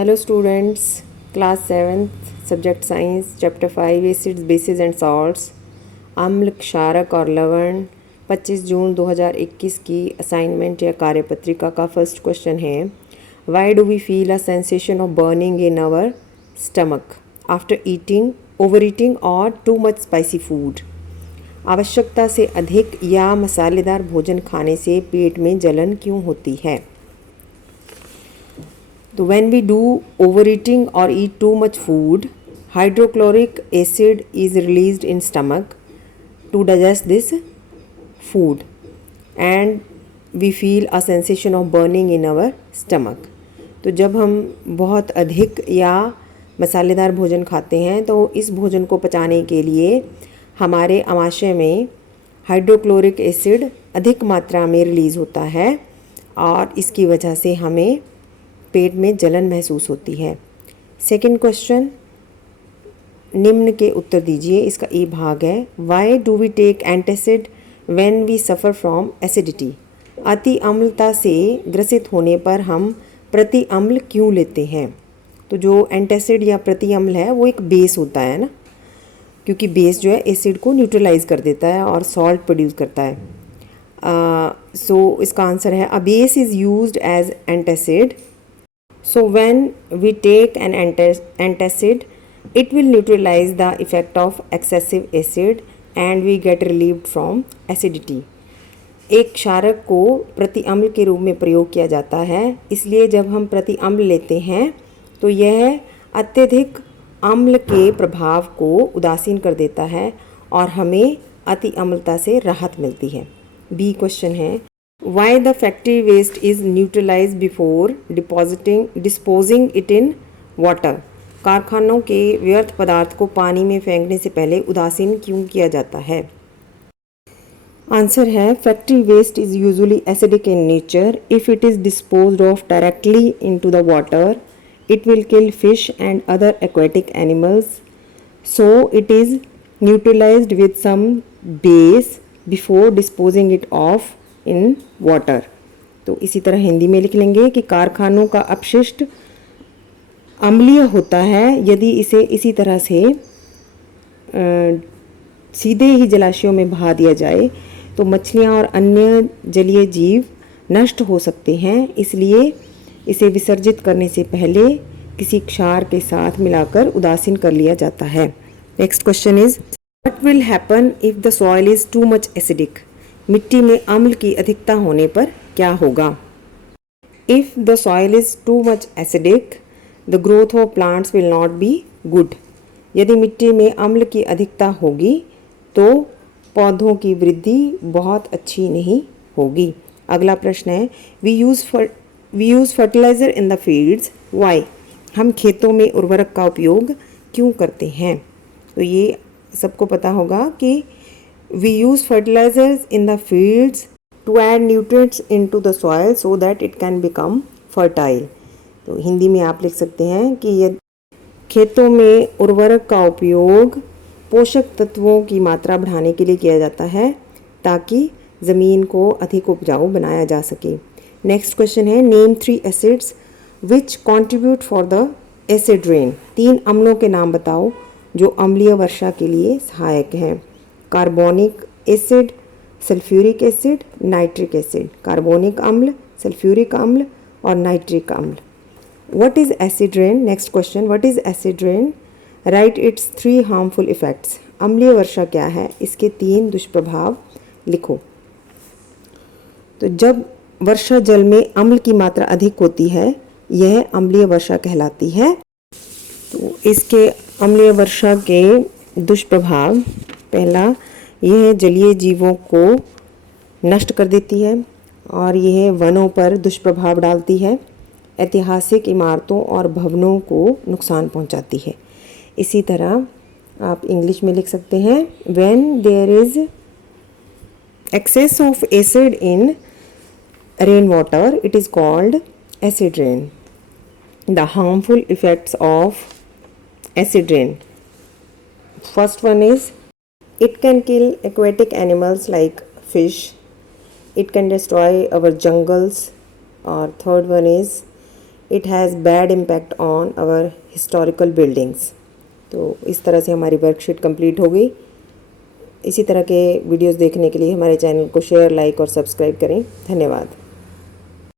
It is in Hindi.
Hello students, class 7th, subject science, chapter 5, acids, bases and salts, अम्ल, क्षारक और लवण। 25 जून 2021 की असाइनमेंट या कार्यपत्रिका का फर्स्ट क्वेश्चन है, why do we feel a sensation of burning in our stomach after eating, over eating और टू मच स्पाइसी फूड। आवश्यकता से अधिक या मसालेदार भोजन खाने से पेट में जलन क्यों होती है? तो when we do overeating or eat too much food, hydrochloric acid is released in stomach to digest this food and we feel a sensation of burning in our stomach. तो जब हम बहुत अधिक या मसालेदार भोजन खाते हैं तो इस भोजन को पचाने के लिए हमारे आमाशय में हाइड्रोक्लोरिक एसिड अधिक मात्रा में रिलीज़ होता है और इसकी वजह से हमें पेट में जलन महसूस होती है। सेकंड क्वेश्चन, निम्न के उत्तर दीजिए। इसका ए भाग है, why do we take antacid when we suffer from acidity. अति अम्लता से ग्रसित होने पर हम प्रति अम्ल क्यों लेते हैं? तो जो एंटासिड या प्रति अम्ल है वो एक बेस होता है ना, क्योंकि बेस जो है एसिड को न्यूट्रलाइज कर देता है और सॉल्ट प्रोड्यूस करता है। सो इसका आंसर है, a base is used as antacid. So when we take an antacid, it will neutralize the effect of excessive acid and we get relieved from acidity. एक क्षारक को प्रति अम्ल के रूप में प्रयोग किया जाता है, इसलिए जब हम प्रति अम्ल लेते हैं तो यह अत्यधिक अम्ल के प्रभाव को उदासीन कर देता है और हमें अति अम्लता से राहत मिलती है। बी क्वेश्चन है, why the factory waste is neutralized before disposing it in water. कारखानों के व्यर्थ पदार्थ को पानी में फेंकने से पहले उदासीन क्यों किया जाता है? आंसर है, factory waste is usually acidic in nature. If it is disposed off directly into the water it will kill fish and other aquatic animals, so it is neutralized with some base before disposing it off in water. तो इसी तरह हिंदी में लिख लेंगे कि कारखानों का अपशिष्ट अम्लीय होता है यदि इसे इसी तरह से सीधे ही जलाशयों में बहा दिया जाए तो मछलियाँ और अन्य जलीय जीव नष्ट हो सकते हैं, इसलिए इसे विसर्जित करने से पहले किसी क्षार के साथ मिलाकर उदासीन कर लिया जाता है. Next question is, what will happen if the soil is too much acidic. मिट्टी में अम्ल की अधिकता होने पर क्या होगा? If the soil is too much acidic, the growth of plants will not be good. यदि मिट्टी में अम्ल की अधिकता होगी तो पौधों की वृद्धि बहुत अच्छी नहीं होगी. अगला प्रश्न है, we use fertiliser in the fields, why. हम खेतों में उर्वरक का उपयोग क्यों करते हैं? तो ये सबको पता होगा कि we use fertilizers in the fields to add nutrients into the soil so that it can become fertile. तो हिंदी में आप लिख सकते हैं कि यदि खेतों में उर्वरक का उपयोग पोषक तत्वों की मात्रा बढ़ाने के लिए किया जाता है ताकि ज़मीन को अधिक उपजाऊ बनाया जा सके. नेक्स्ट क्वेश्चन है, name 3 acids which contribute for the acid rain. 3 अम्लों के नाम बताओ जो अम्लीय वर्षा के लिए सहायक हैं. Carbonic acid, sulphuric acid, nitric acid. Carbonic अम्ल, सल्फ्यूरिक अम्ल और नाइट्रिक अम्ल. What is acid rain? Next question, what is acid rain? Right it's 3 harmful effects. अम्लीय वर्षा क्या है? इसके 3 दुष्प्रभाव लिखो. तो जब वर्षा जल में अम्ल की मात्रा अधिक होती है यह अम्लीय वर्षा कहलाती है. तो इसके अम्लीय वर्षा के दुष्प्रभाव, पहला, यह जलीय जीवों को नष्ट कर देती है और यह वनों पर दुष्प्रभाव डालती है. ऐतिहासिक इमारतों और भवनों को नुकसान पहुंचाती है. इसी तरह आप इंग्लिश में लिख सकते हैं, when there is excess of acid in rain water it is called acid rain. The harmful effects of acid rain, first one is it can kill aquatic animals like fish. It can destroy our jungles. Or third one is it has bad impact on our historical buildings. तो इस तरह से हमारी वर्कशीट कंप्लीट हो गई। इसी तरह के वीडियोस देखने के लिए हमारे चैनल को शेयर, लाइक और सब्सक्राइब करें। धन्यवाद।